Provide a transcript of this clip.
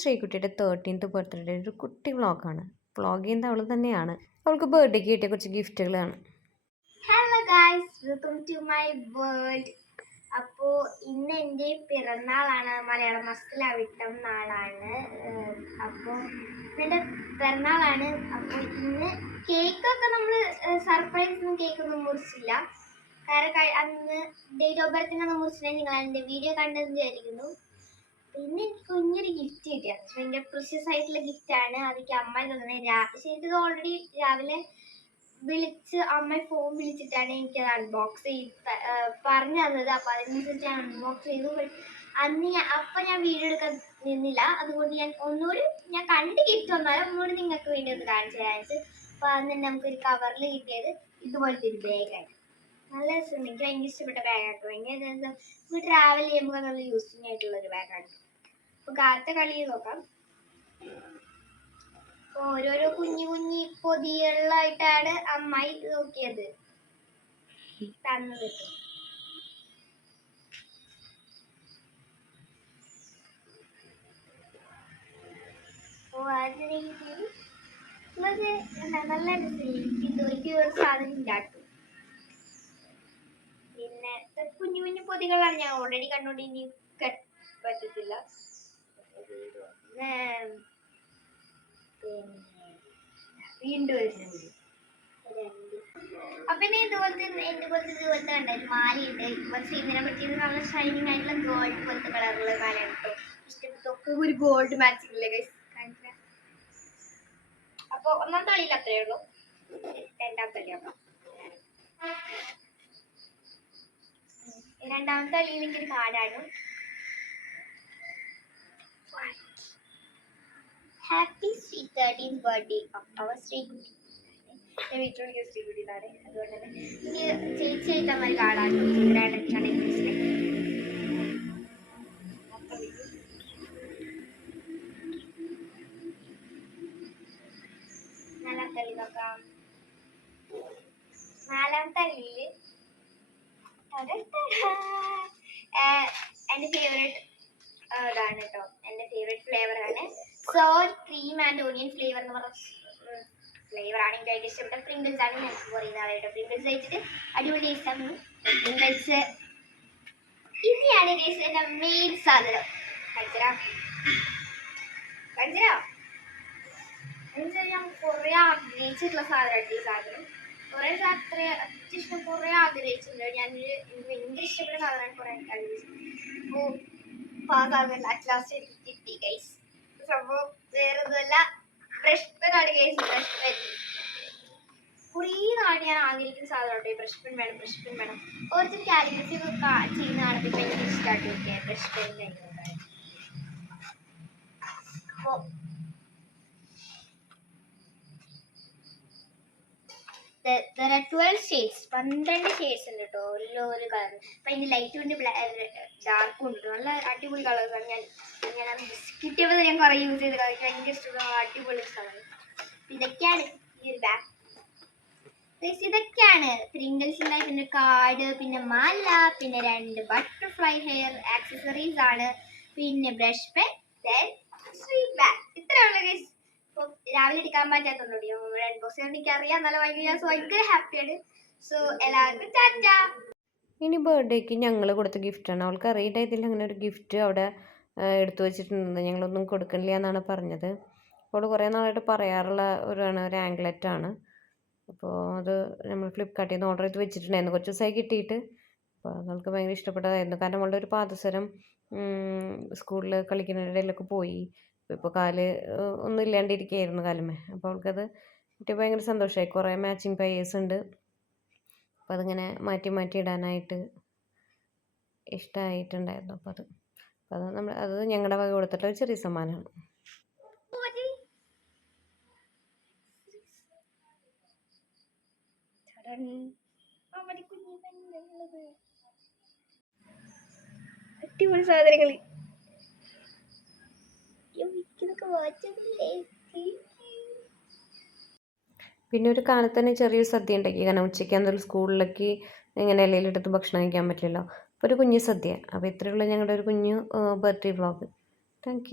ശ്രീകുട്ടിയുടെ thirteenth birthday ഒരു കുട്ടി വ്ളോഗാണ് വ്ളോഗ് ചെയ്യുന്നത് അവൾ തന്നെയാണ്. അവൾക്ക് ബർത്ത്ഡേക്ക് കിട്ടിയ കുറച്ച് ഗിഫ്റ്റുകളാണ് hello guys welcome to my world അപ്പോൾ ഇന്ന് എന്റെ പിറന്നാളാണ്. മലയാള മാസത്തിൽ അവിട്ടം നാളാണ്. അപ്പോൾ എന്റെ പിറന്നാളാണ്. അപ്പോൾ ഇന്ന് കേക്കൊക്കെ നമ്മൾ സർപ്രൈസ് ഒന്നും കേക്കൊന്നും മുറിച്ചില്ല. കാരണം അന്ന് ഡേറ്റ് ഓഫ് ബർത്തിനൊന്നും മുറിച്ചില്ല. നിങ്ങൾ എന്റെ വീഡിയോ കണ്ടെന്ന് വിചാരിക്കുന്നു. പിന്നെ എനിക്ക് കുഞ്ഞൊരു ഗിഫ്റ്റ് കിട്ടിയത് ഭയങ്കര പ്രഷ്യസ് ആയിട്ടുള്ള ഗിഫ്റ്റാണ് അതൊക്കെ അമ്മ തന്നെ രാ ശരിക്കും ഓൾറെഡി രാവിലെ വിളിച്ച് അമ്മ ഫോൺ വിളിച്ചിട്ടാണ് എനിക്കത് അൺബോക്സ് ചെയ്ത് പറഞ്ഞു തന്നത്. അപ്പോൾ അതിനനുസരിച്ച് ഞാൻ അൺബോക്സ് ചെയ്തു. അന്ന് ഞാൻ അപ്പം ഞാൻ വീഡിയോ എടുക്കാൻ നിന്നില്ല. അതുകൊണ്ട് ഞാൻ ഒന്നുകൂടി ഞാൻ കണ്ട് ഗിഫ്റ്റ് വന്നാലും ഒന്നുകൂടി നിങ്ങൾക്ക് വേണ്ടി ഒന്ന് കാണിച്ചു തരാൻ അപ്പോൾ അന്ന് തന്നെ നമുക്കൊരു കവറിൽ കിട്ടിയത് ഇതുപോലത്തെ ഒരു ബാഗാണ് നല്ല രസമുണ്ട്. എനിക്ക് ഭയങ്കര ഇഷ്ടപ്പെട്ട ബാഗാണ് ഭയങ്കര രസം നമ്മൾ ട്രാവൽ ചെയ്യുമ്പോൾ നല്ല യൂസ്ഫുൾ ആയിട്ടുള്ള ഒരു ബാഗാണ് അപ്പോൾ കാലത്തെ കളി നോക്കാം. ഓരോരോ കുഞ്ഞു കുഞ്ഞി പൊതികളിലായിട്ടാണ് അമ്മായി നോക്കിയത്. തന്നത്. ഓ അത് നല്ല രസമില്ല? ഒരു സാധനം ഉണ്ടാക്കും കുഞ്ഞു പൊതികളാണ് ഞാൻ ഓൾറെഡി കണ്ടോണ്ട് ഇനി പറ്റത്തില്ല. വീണ്ടും അപ്പൊ പിന്നെ ഇതുപോലത്തെ എന്റെ പോലത്തെ ഇതുപോലത്തെ കണ്ടായിരുന്നു മാലയുണ്ട്. പക്ഷെ ഇതിനെ പറ്റിയത് നല്ല ഷൈനിങ് ആയിട്ടുള്ള ഗോൾഡ് പോലത്തെ കളറുള്ള മാലയാണ് കേട്ടോ ഇഷ്ടപ്പെട്ടു. ഒക്കെ ഒരു ഗോൾഡ് മാച്ചിങ് അല്ലേ? കാണിച്ചുതരാം. അപ്പൊ ഒന്നാം കളിയിൽ അത്രയേ ഉള്ളൂ. രണ്ടാം തള്ളി ഉം. രണ്ടാമത്തെ കളിയിൽ എനിക്കൊരു കാർഡാണ് happy sweet thirteen birthday our Sreekutty. ഞാൻ വീട്ടിൽ വിളിക്കുന്ന ശ്രീകുട്ടി എന്നാണ് അതുകൊണ്ട് തന്നെ എനിക്ക് ചേച്ചി ആയിട്ട് അമ്മ കാർഡാണ് രണ്ടാണ് മനസ്സിലായി നാലാമത്തെ കളി നോക്കാം. നാലാമത്തെ കളിയിൽ എന്റെ ഫേവറേറ്റ് ഇതാണ് കേട്ടോ എന്റെ ഫേവറേറ്റ് ഫ്ലേവർ ആണ് so cream and onion flavour എന്ന് പറഞ്ഞ ഫ്ലേവർ ആണ് എനിക്ക് ഭയങ്കര ഇഷ്ടപ്പെട്ട. പ്രിങ്കിൾസ് ആണ് ഞാൻ പറയുന്ന ആളായിട്ട് പ്രിങ്കിൾസ് കഴിച്ചിട്ട് അടിപൊളി ടേസ്റ്റ് പ്രിങ്കിൾസ് ഇനിയാണ് എന്റെ മെയിൻ സാധനം. കഴിച്ചരാ കഴിച്ചരാ എന്നുവെച്ചാൽ ഞാൻ കുറേ ആഗ്രഹിച്ചിട്ടുള്ള സാധനമായിട്ട് ഈ സാധനം. കുറേ അത്ര അത്യാവശ്യം കുറേ ആഗ്രഹിച്ചിട്ടുണ്ട്. എനിക്ക് ഭയങ്കര ഇഷ്ടപ്പെട്ട സാധനമാണ് കുറേ ആഗ്രഹിച്ചത് അപ്പോൾ സാധനം അറ്റ് എനിക്ക് കിട്ടി ഗൈസ് സംഭവം വേറെ ഒന്നുമല്ല. ബ്രഷ് പെനാണ് ഗൈസ് ബ്രഷ് കുറേ നാട് ഞാൻ ആഗ്രഹിക്കുന്ന സാധനമുണ്ട്. ബ്രഷ് പെൻ വേണം ബ്രഷ് വേണം. കുറച്ച് കാലിഗ്രഫി ഒക്കെ ചെയ്യുന്ന കാണുമ്പോൾ ഭയങ്കര ഇഷ്ടമായിട്ട് ബ്രഷ് പെൻ are 12 പന്ത്രണ്ട് ഷെയ്ഡ്സ് ഉണ്ട് കേട്ടോ ഓരോ ഒരു കളർ അപ്പം അതിന്റെ ലൈറ്റ് ഉണ്ട് ഡാർക്കും ഉണ്ട്. നല്ല അടിപൊളി കളേഴ്സാണ് ഞാൻ ഞാൻ അത് കിട്ടിയപ്പോൾ ഞാൻ കുറേ യൂസ് ചെയ്ത് കളിക്കും ഭയങ്കര ഇഷ്ടമുള്ള അടിപൊളി സാധനം. ഇതൊക്കെയാണ് ഈ ഒരു ബാഗ് ഇതൊക്കെയാണ് പ്രിങ്കിൾസിന്റെ പിന്നെ കാർഡ് പിന്നെ മാല പിന്നെ രണ്ട് ബട്ടർഫ്ലൈ ഹെയർ ആക്സസറീസ് ആണ്. പിന്നെ brush pen then sweet bag രാവിലെ എടുക്കാൻ പറ്റാത്തതുകൊണ്ട് ഞാൻ അൺബോക്സ് ചെയ്യാൻ എനിക്ക് അറിയാം നല്ല ഭയങ്കര സോ ഭയങ്കര ഹാപ്പിയാണ് സോ എല്ലാവർക്കും ടാറ്റ. ഇനി ബർത്ത്ഡേക്ക് ഞങ്ങൾ കൊടുത്ത ഗിഫ്റ്റാണ് അവൾക്ക് അറിയിട്ടായിട്ടില്ല അങ്ങനെ ഒരു ഗിഫ്റ്റ് അവിടെ എടുത്തു വെച്ചിട്ടുണ്ട് ഞങ്ങളൊന്നും കൊടുക്കണില്ല എന്നാണ് പറഞ്ഞത്. അപ്പോൾ കുറേ നാളായിട്ട് പറയാറുള്ള ഒരു ആണ് ഒരു ആംഗ്ലറ്റ് ആണ്. അപ്പോൾ അത് നമ്മൾ ഫ്ലിപ്കാർട്ടിൽ നിന്ന് ഓർഡർ ചെയ്ത് വെച്ചിട്ടുണ്ടായിരുന്നു. കുറച്ച് ദിവസമായി കിട്ടിയിട്ട്. അപ്പോൾ നമുക്ക് ഭയങ്കര ഇഷ്ടപ്പെട്ടതായിരുന്നു. കാരണം അവളുടെ ഒരു പാദസരം സ്കൂളിൽ കളിക്കുന്നതിനിടയിലൊക്കെ പോയി. ഇപ്പോൾ കാൽ ഒന്നും ഇല്ലാണ്ടിരിക്കുകയായിരുന്നു കാലുമേ അപ്പോൾ അവൾക്കത് കിട്ടിയപ്പോൾ ഭയങ്കര സന്തോഷമായി കുറേ മാച്ചിങ് പയേഴ്സ് ഉണ്ട്. അപ്പോൾ അതിങ്ങനെ മാറ്റി മാറ്റി ഇടാനായിട്ട് ഇഷ്ടമായിട്ടുണ്ടായിരുന്നു അപ്പോൾ അത് അപ്പോൾ അത് നമ്മൾ അത് ഞങ്ങളുടെ വക കൊടുത്തിട്ടുള്ള ഒരു ചെറിയ സമ്മാനമാണ്. അടിപൊളി സാധനങ്ങൾ പിന്നെ ഒരു കാലത്ത് തന്നെ ചെറിയൊരു സദ്യ ഉണ്ടാക്കി. കാരണം ഉച്ചയ്ക്ക് എന്തൊരു സ്കൂളിലേക്ക് ഇങ്ങനെ ഇലയിലെടുത്ത് ഭക്ഷണം കഴിക്കാൻ പറ്റില്ലല്ലോ. അപ്പോൾ ഒരു കുഞ്ഞു സദ്യ. അപ്പോൾ ഇത്രയുള്ള ഞങ്ങളുടെ ഒരു കുഞ്ഞു ബർത്ത്ഡേ വ്ളോഗ് താങ്ക്